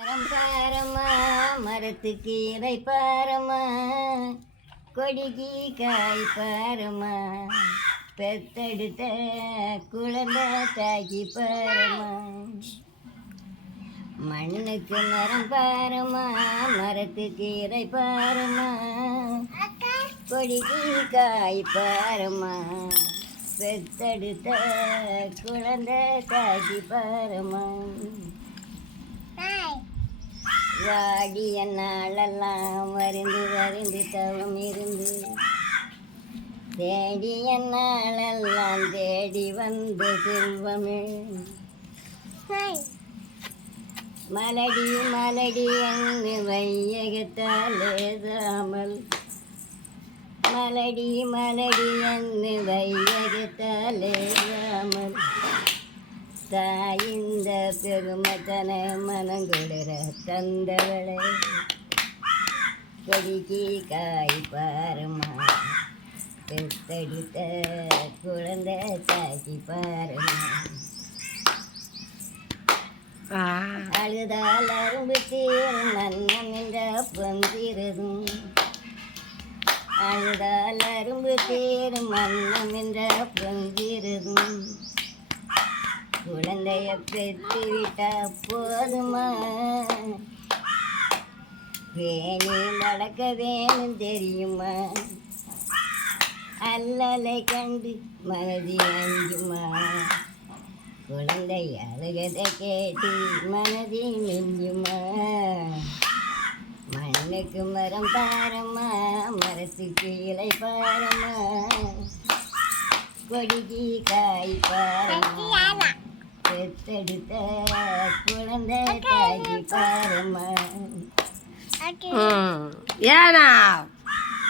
பாரம்மா மரத்துக்கு இலை பாரம்மா, கொடிக்கு காய் பாரம்மா, பெத்தெடுத்த குழந்தை தாக்கி பாரம்மா. மண்ணுக்கு மரம் பாரம்மா, மரத்துக்கு இலை பாரம்மா, கொடிக்கு காய் பாரம்மா, பெத்தெடுத்த குழந்தை தாக்கி பாரம்மா. வாடிய நாளெல்லாம் வருந்து வருந்து தவம் இருந்து, தேடிய நாளெல்லாம் தேடி வந்த செல்வமே. மலடி மலடி என்று வையகத்தாலேதாமல், மலடி மலடி என்று வையகத்தாலேதாமல், தாயிந்த பெருமத்தன மனங்குளிர தந்தவளை, கொடிக்கு காய் பாரம்மா, பெத்தெடுத்த குழந்தை தாக்கி பாரம்மா. அழுதால் அரும்பு தீரும் மன்னம் என்ற பொந்திரதும், அழுதால் அரும்பு தீரும் மன்னம் என்ற பொந்திரதும், குழந்தைய பெற்று விட்டா போதுமா, வேணி நடக்க வேணும் தெரியுமா, அல்லலை கண்டு மனதி அஞ்சுமா, குழந்தை அழுகதை கேட்டு மனதி மிஞ்சுமா. மண்ணுக்கு மரம் பாரம்மா, மரத்துக்கு இலை பாரம்மா, கொடிக்கு காய் பாரம்மா, பெத்தெடுத்த குழந்தை தாக்கி பாரம்மா. ஏனா